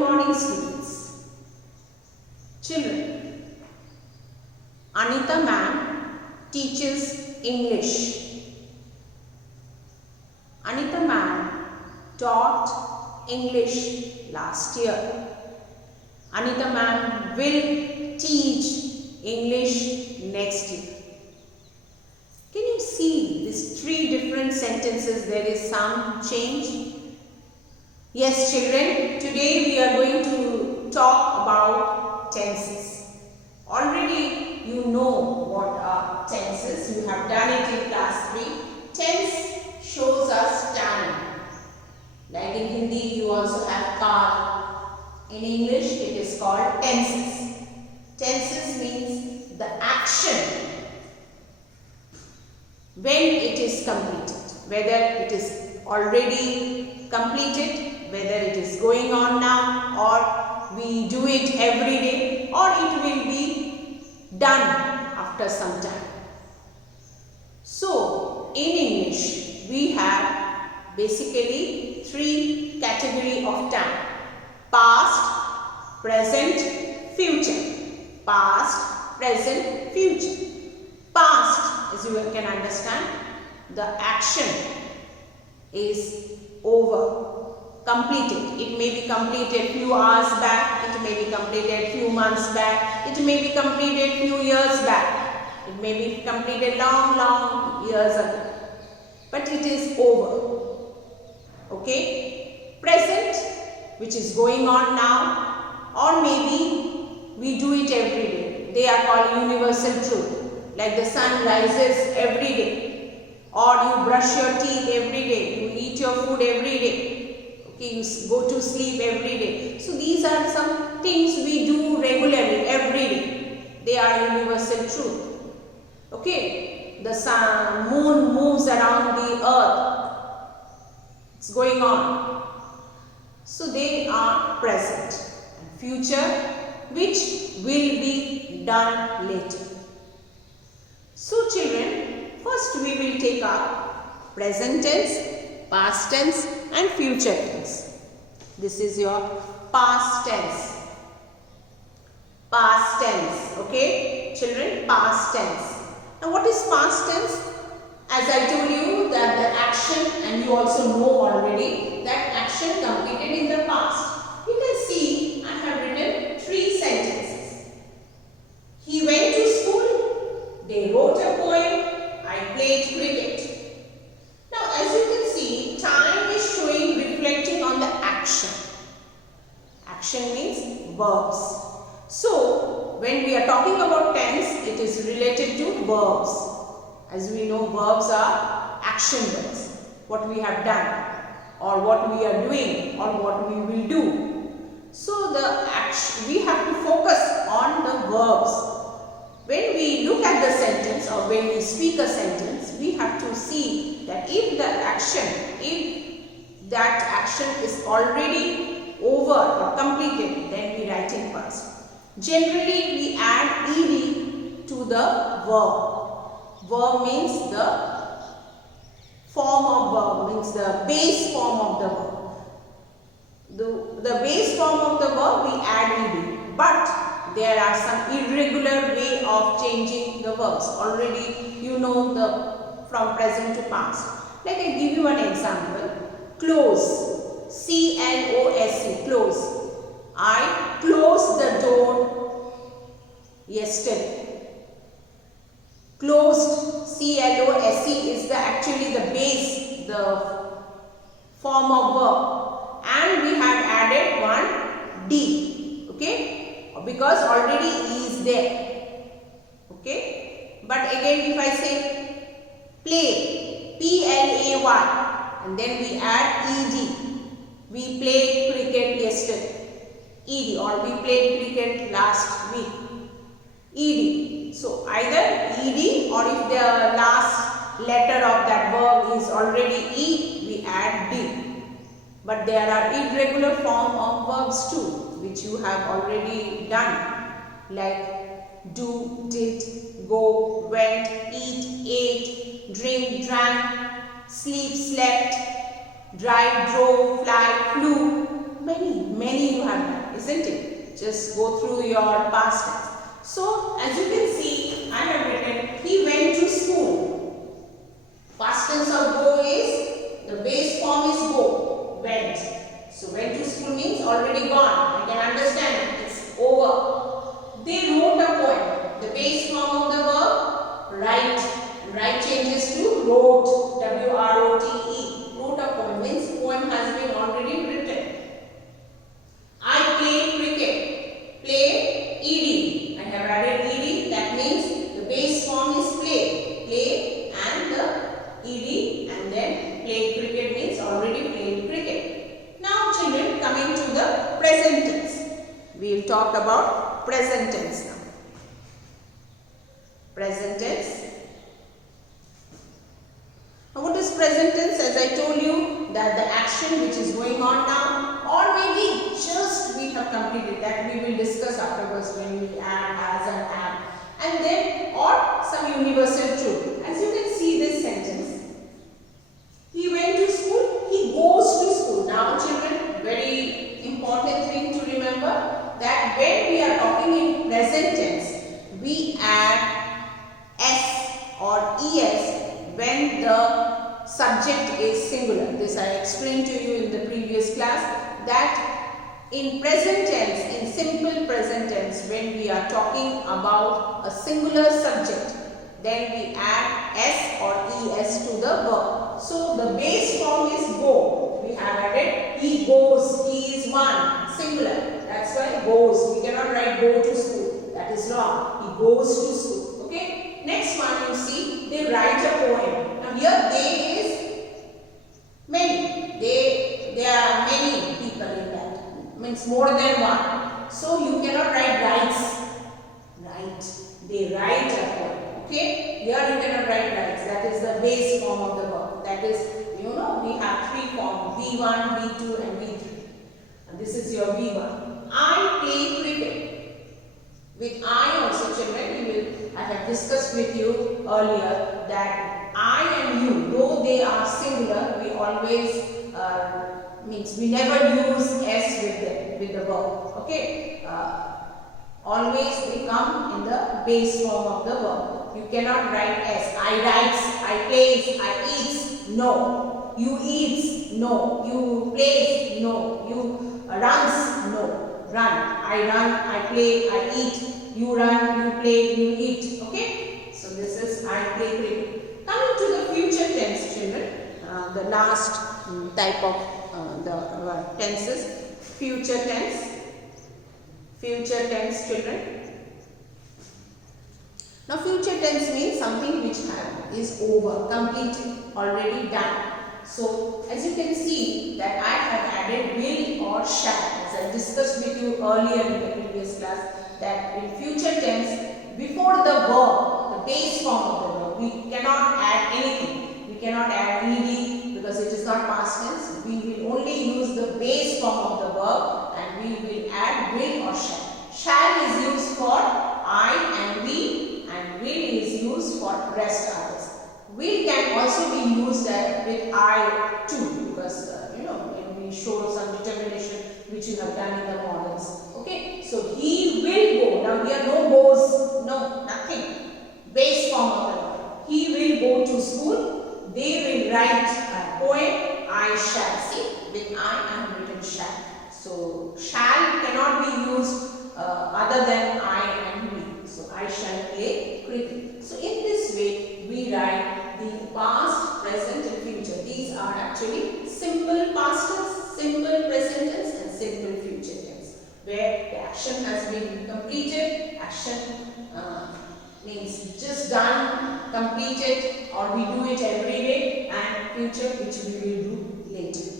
morning, students. Children, Anita ma'am teaches English. Anita ma'am taught English last year. Anita ma'am will teach English next year. Can you see these three different sentences? There is some change. Yes, children, today we are going to talk about tenses. Already you know what are tenses. You have done it in class 3. Tense shows us time. Like in Hindi, you also have car. In English, it is called tenses. Tenses means the action when it is completed. Whether it is already completed, whether it is going on now, or we do it every day, or it will be done after some time. So, in English, we have basically 3 categories of time: past, present, future. Past, present, future. Past, as you can understand, the action is over, completed. It may be completed few hours back, it may be completed few months back, it may be completed few years back, it may be completed long years ago, but it is over. Okay? Present, which is going on now, or maybe we do it every day. They are called universal truth. Like the sun rises every day, or you brush your teeth every day, you eat your food every day, okay, you go to sleep every day. So these are some things we do regularly every day. They are universal truth. Okay, the sun, moon moves around the earth. It's going on. So they are present. And future, which will be done later. So children, first we will take up present tense, past tense and future tense. This is your past tense. Past tense, okay? Children, past tense. Now what is past tense? As I told you that the action, and you also know already that action completed in the past. You can see I have written 3 sentences. He went to school. They wrote a poem, I played cricket. Now as you can see, time is showing reflecting on the action. Action means verbs. So when we are talking about tense, it is related to verbs. As we know, verbs are action verbs. What we have done, or what we are doing, or what we will do. So the action, we have to focus on the verbs. When we look at the sentence, or when we speak a sentence, we have to see that if that action is already over or completed, then we write in past. Generally, we add ed to the verb. Verb means the form of verb, means the base form of the verb. The base form of the verb we add ed, but there are some irregular way of changing the verbs. Already you know from present to past. Like I give you an example. Close. C-L-O-S-E. Close. I closed the door yesterday. Closed. C-L-O-S-E is actually the base, the form of verb. And we have added one D. Okay? Because already E is there. Okay? But again if I say play, P-L-A-Y, and then we add E-D. We played cricket yesterday. E-D, or we played cricket last week. E-D. So either E-D, or if the last letter of that verb is already E, we add D. But there are irregular form of verbs too, which you have already done, like do, did, go, went, eat, ate, drink, drank, sleep, slept, drive, drove, fly, flew. Many you have done, isn't it? Just go through your past tense. So, as you can see, I have written, he went to school. Past tense of go is, the base form is go, went. So, went to school means already gone. I can understand it. It's over. They wrote a poem. The base form of the verb, write. Write changes to wrote, W-R-O-T-E. Wrote a poem means poem has been already written. I played cricket. Play, ed. I have added ed. That means the base form is play. Play and the ed, and then played cricket means already played cricket. Now children, coming to the present tense. We will talk about present tense now. Present tense. Now what is present tense? As I told you, that the action which is going on now, or maybe just we have completed, that we will discuss afterwards when we add, has and have, and then or some universal truth. As you can see this sentence, he went to school, he goes to school. Now children, very important thing to remember, that when we are talking in present tense, we add s or es when the subject is singular. This I explained to you in the previous class, that in present tense, in simple present tense, when we are talking about a singular subject, then we add s or es to the verb. So the base form is go. We have added he goes, he is one, singular. That's why goes. We cannot write go to school. That is wrong. He goes to school. Okay. Next one you see, they write a poem. Now here they is many. There are many people in that. Means more than one. So you cannot write writes. Write. They write a poem. Okay. Here you cannot write writes. That is the base form of the verb. That is, you know, we have three forms, V1, V2 and V3. And this is your V1. I play cricket. With I also children, I have discussed with you earlier that I and you, though they are singular, we always means we never use s with them, with the verb. Okay, always they come in the base form of the verb. You cannot write s. I writes, I plays, I eats. No. You eats. No. You plays. No. You runs. No. Run. I run, I play, I eat. You run, you play, you eat. Okay? So this is I play cricket. Coming to the future tense, children. The last type of the tenses. Future tense. Future tense, children. Now future tense means something which is over, completed, already done. So as you can see that I have added will or shall, as I discussed with you earlier in the previous class, that in future tense, before the verb, the base form of the verb, we cannot add anything. We cannot add ed because it is not past tense. We will only use the base form of the verb and we will add will or shall. Shall is used for I and we, and will is used for rest others. Will can also be used with I too, because when we show some determination which you have done in the models. Okay, so he will go. Now here no goes, no, nothing. Base form of the verb. He will go to school. They will write a poem. I shall. See, with I have written shall. So shall cannot be used other than I and we. So I shall play cricket. So in this way we write the past, present and future. These are actually simple past tense, simple present tense and simple future tense. Where the action has been completed, action means just done, completed, or we do it every day, and future which we will do later.